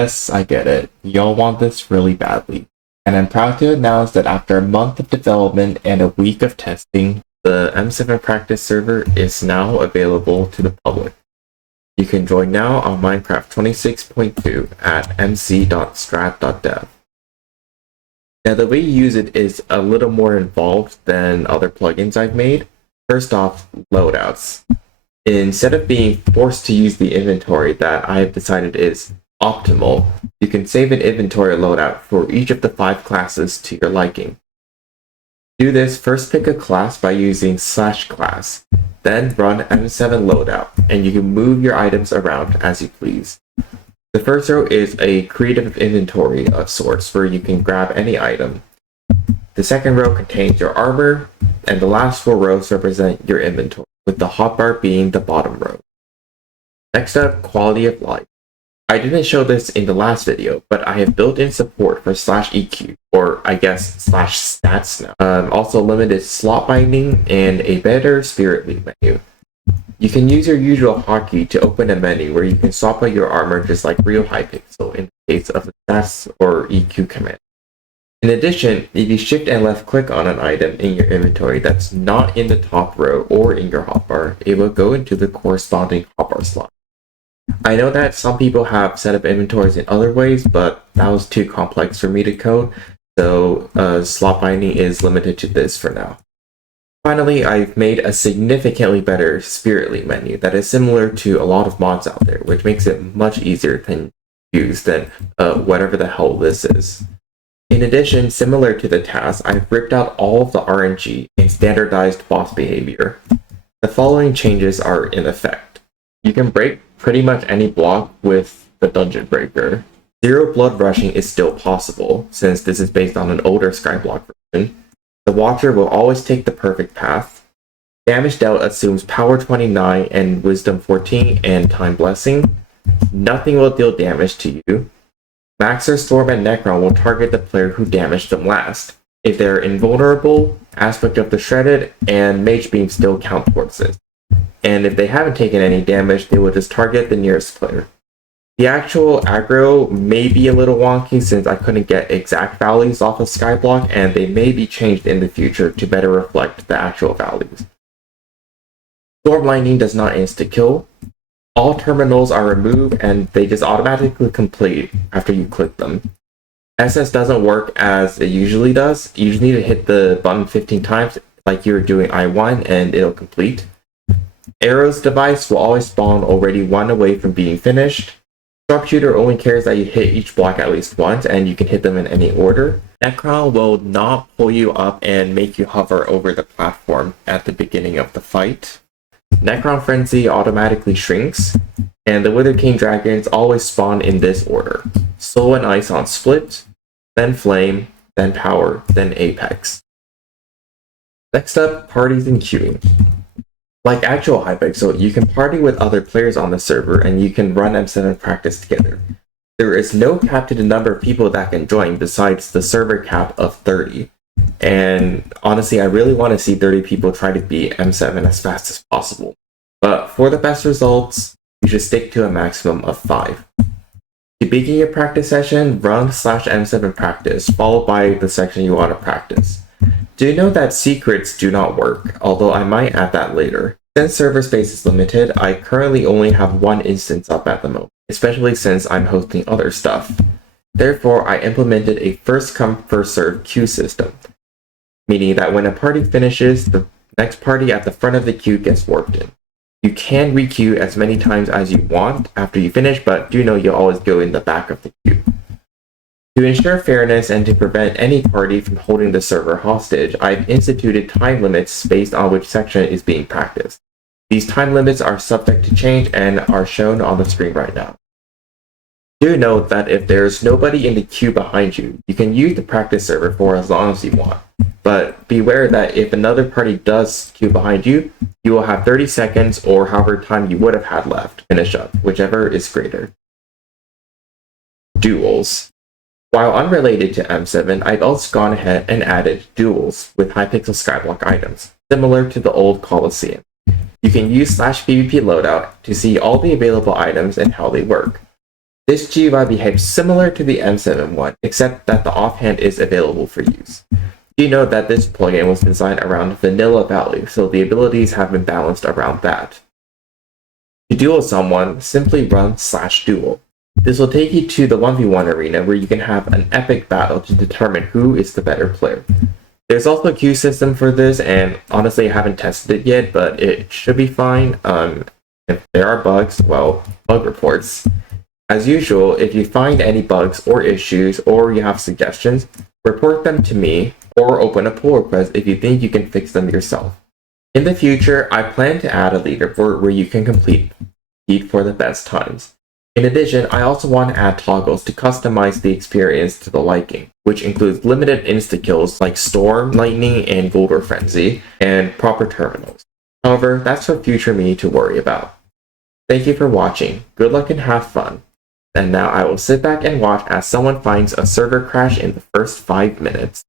Yes, I get it. Y'all want this really badly. And I'm proud to announce that after a month of development and a week of testing, the M7 practice server is now available to the public. You can join now on Minecraft 26.2 at mc.strad.dev. Now the way you use it is a little more involved than other plugins I've made. First off, loadouts. Instead of being forced to use the inventory that I have decided is optimal, you can save an inventory loadout for each of the 5 classes to your liking. To do this, first pick a class by using /class, then run M7 loadout, and you can move your items around as you please. The first row is a creative inventory of sorts where you can grab any item. The second row contains your armor, and the last 4 rows represent your inventory, with the hotbar being the bottom row. Next up, quality of life. I didn't show this in the last video, but I have built-in support for /EQ, or I guess /stats now. Also limited slot binding and a better spirit lead menu. You can use your usual hotkey to open a menu where you can swap out your armor just like real Hypixel in the case of the stats or EQ command. In addition, if you shift and left click on an item in your inventory that's not in the top row or in your hotbar, it will go into the corresponding hotbar slot. I know that some people have set up inventories in other ways, but that was too complex for me to code, so slot binding is limited to this for now. Finally, I've made a significantly better spirit lead menu that is similar to a lot of mods out there, which makes it much easier to use than whatever the hell this is. In addition, similar to the task, I've ripped out all of the RNG and standardized boss behavior. The following changes are in effect. You can break pretty much any block with the Dungeon Breaker. Zero blood rushing is still possible, since this is based on an older SkyBlock version. The Watcher will always take the perfect path. Damage dealt assumes Power 29 and Wisdom 14 and Time Blessing. Nothing will deal damage to you. Maxer, Storm, and Necron will target the player who damaged them last. If they're invulnerable, Aspect of the Shredded and Mage Beam still count towards this. And if they haven't taken any damage, they will just target the nearest player. The actual aggro may be a little wonky since I couldn't get exact values off of SkyBlock, and they may be changed in the future to better reflect the actual values. Storm Lightning does not insta-kill. All terminals are removed and they just automatically complete after you click them. SS doesn't work as it usually does. You just need to hit the button 15 times like you're doing I1 and it'll complete. Arrow's device will always spawn already 1 away from being finished. Sharpshooter only cares that you hit each block at least once and you can hit them in any order. Necron will not pull you up and make you hover over the platform at the beginning of the fight. Necron Frenzy automatically shrinks, and the Wither King Dragons always spawn in this order. Soul and Ice on Split, then Flame, then Power, then Apex. Next up, parties and queuing. Like actual Hypixel, you can party with other players on the server and you can run M7 practice together. There is no cap to the number of people that can join besides the server cap of 30. And honestly, I really want to see 30 people try to beat M7 as fast as possible. But for the best results, you should stick to a maximum of 5. To begin your practice session, run /M7 practice, followed by the section you want to practice. Do know that secrets do not work, although I might add that later. Since server space is limited, I currently only have 1 instance up at the moment, especially since I'm hosting other stuff. Therefore, I implemented a first come first served queue system, meaning that when a party finishes, the next party at the front of the queue gets warped in. You can re-queue as many times as you want after you finish, but do know you'll always go in the back of the queue. To ensure fairness and to prevent any party from holding the server hostage, I've instituted time limits based on which section is being practiced. These time limits are subject to change and are shown on the screen right now. Do note that if there's nobody in the queue behind you, you can use the practice server for as long as you want. But beware that if another party does queue behind you, you will have 30 seconds or however time you would have had left to finish up, whichever is greater. Duels. While unrelated to M7, I've also gone ahead and added duels with Hypixel SkyBlock items, similar to the old Coliseum. You can use /PvP loadout to see all the available items and how they work. This GUI behaves similar to the M7 one, except that the offhand is available for use. You know that this plugin was designed around vanilla value, so the abilities have been balanced around that. To duel someone, simply run /duel. This will take you to the 1v1 arena where you can have an epic battle to determine who is the better player. There's also a queue system for this, and honestly I haven't tested it yet, but it should be fine. If there are bugs, well, bug reports. As usual, if you find any bugs or issues or you have suggestions, report them to me or open a pull request if you think you can fix them yourself. In the future, I plan to add a leaderboard where you can compete for the best times. In addition, I also want to add toggles to customize the experience to the liking, which includes limited insta-kills like Storm, Lightning, and Vulgar Frenzy, and proper terminals. However, that's for future me to worry about. Thank you for watching, good luck and have fun. And now I will sit back and watch as someone finds a server crash in the first 5 minutes.